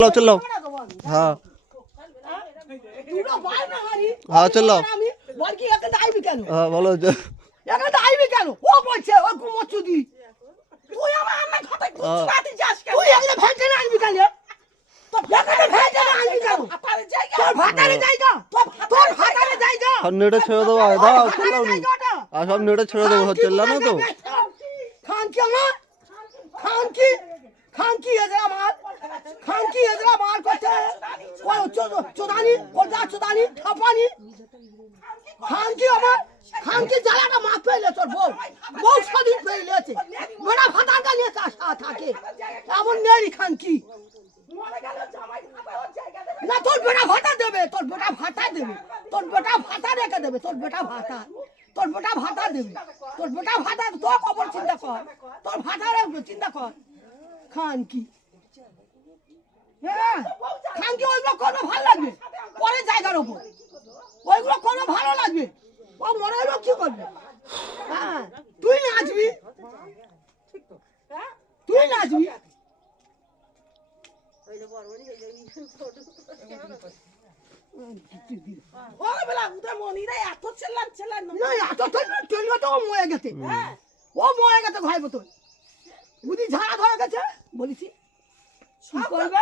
चलो चलो हाँ हाँ चलो हाँ बोलो सब नेटे छेड़ दो दाঁড়াও চললাও নি আর সব নেটে ছেড়ে দেবো চললা না তো খান কি এজরা মার করতে কই চোদানি কোলদা চোদানি খাপানি খান কি জ্বালাটা মাছ পেলে তোর বউ সদিন পেলেছে বড়া ভাতার গালে কাশা থাকে এমন নেই খান কি না তোর বেটা ভাতা দেবে তোর বেটা ভাতা রেখে দেবে তোর বেটা ভাতা দেবে তোর বেটা ভাতা তো খবর চিন্তা কর তোর ভাতারে চিন্তা কর খান কি হ্যাঁ খান কি ওইগুলো কোনো ভালো লাগবে পরে জায়গার ওপর ওইগুলো কোনো ভালো লাগবে ও মনে হলো কি করবে হ্যাঁ তুই নাচবি ও মরে গেছে ভাই বোতল বুঝি ঝাড়া ধরে গেছে বলিছি কি করবে